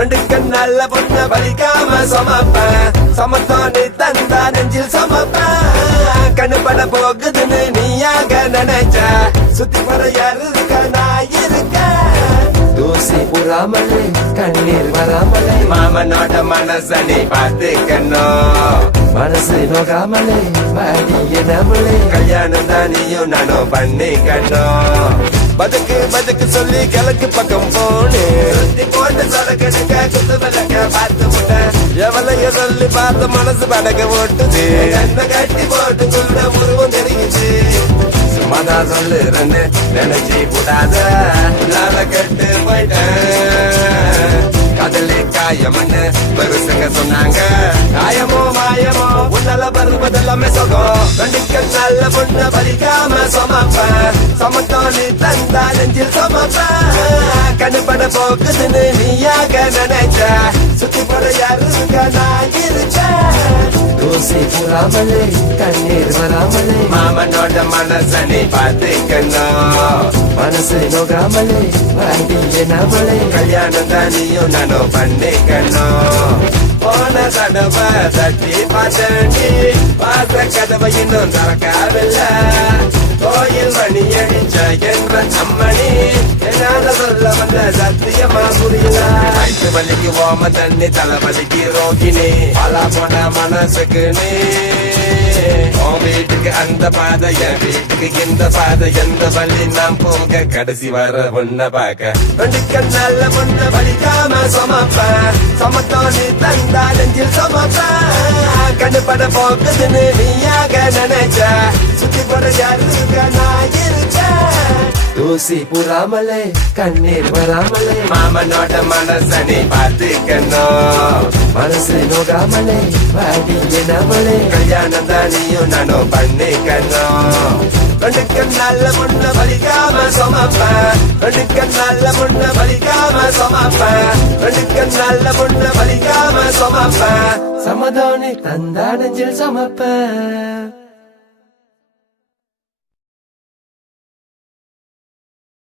ரெண்டு கண்ணால பொண்ண பலிக்காம சமப்பேன் சமத்தோனி தந்தா நெஞ்சில் சமப்பேன் கண்ணு பட போகுதுன்னு நீயாக நினைச்ச சுத்தி வர யாரு இருக்க நான் இருக்க தூசி புறாமலே கண்ணீர் வராமலே மாமனோட மனசனி பார்த்துக்கணும் மனசு நோகாமலே வாடிய நம்மளே கல்யாணம் தானியும் நானும் பண்ணிக்கணும் பதுக்கு சொல்லி கிழக்கு பக்கம் போனே போட்டு சரக்கெடுக்க குத்து விளக்க பார்த்து முட்டேன் எவளைய சொல்லி பார்த்த மனசு படக்க ஓட்டுது என்ன கட்டி போட்டு சொல்ல உருவம் தெரியுது சும்மாதான் சொல்லுறேன்னு நினைச்சு கூடாத நாள கட்டு போயிட்டேன் காதலே காயமன்னு பெருசுங்க சொன்னாங்க காயமோ மாயமோ உன்னால வருவதெல்லாமே சொகம் கண்டிக்க நல்ல பொண்ண பலிக்காம சமப்பேன் சமத்தோனி தந்தா நெஞ்சில் சமப்பேன் கண்ணு பட போக்குதுன்னு நீயாக நினைச்ச சுத்தி போட யாரு இருக்க நான் இருக்கேன் தூசி புறாமலே கண்ணீர் வராமலே மாமனோட மனசனி பார்த்துக்கணும் மனசு நோகாமலே வாடிய நம்மளே கல்யாணம் தானியும் நானும் பண்ணிக்கணும் போன தடவை தட்டி பார்த்தேன்டி பார்த்த கதவை இன்னும் திறக்கவில்லை கோயில் மணி அடிச்ச என்ற அம்மணி என்னால சொல்ல வந்த சத்தியமா புரியல வயிற்று வலிக்கு ஓம தண்ணி தலைவலிக்கு ரோகிணி பலா போன மனசுக்கு நீ உன் வீட்டுக்கு அந்த பாதை என் வீட்டுக்கு இந்த பாதை எந்த வழி நாம் போக கடைசி வர பொண்ண பாக்க ரெண்டு கண்ணால பொண்ண வலிக்காம சமப்பேன் சமத்தோனி தந்தா நெஞ்சில் சமப்பேன் கண்ணு பட போக்குதுன்னு நீயாக நினைச்ச சுத்தி போட யாரு இருக்க நான் இருக்கேன் தூசி புறாமலே கண்ணீர் வராமலே மாமனோட மனசனி பார்த்துக்கணும் மனசு நோகாமலே வாடிய நம்மளே கல்யாணம் தானியும் நானும் பண்ணிக்கணும் ரெண்டு கண்ணால பொண்ண பலிக்காம சமப்பேன் ரெண்டு கண்ணால பொண்ண பலிக்காம சமப்பேன் ரெண்டு கண்ணால பொண்ண பலிக்காம சமப்பேன் சமதோனி தந்தா நெஞ்சில் சமப்பேன்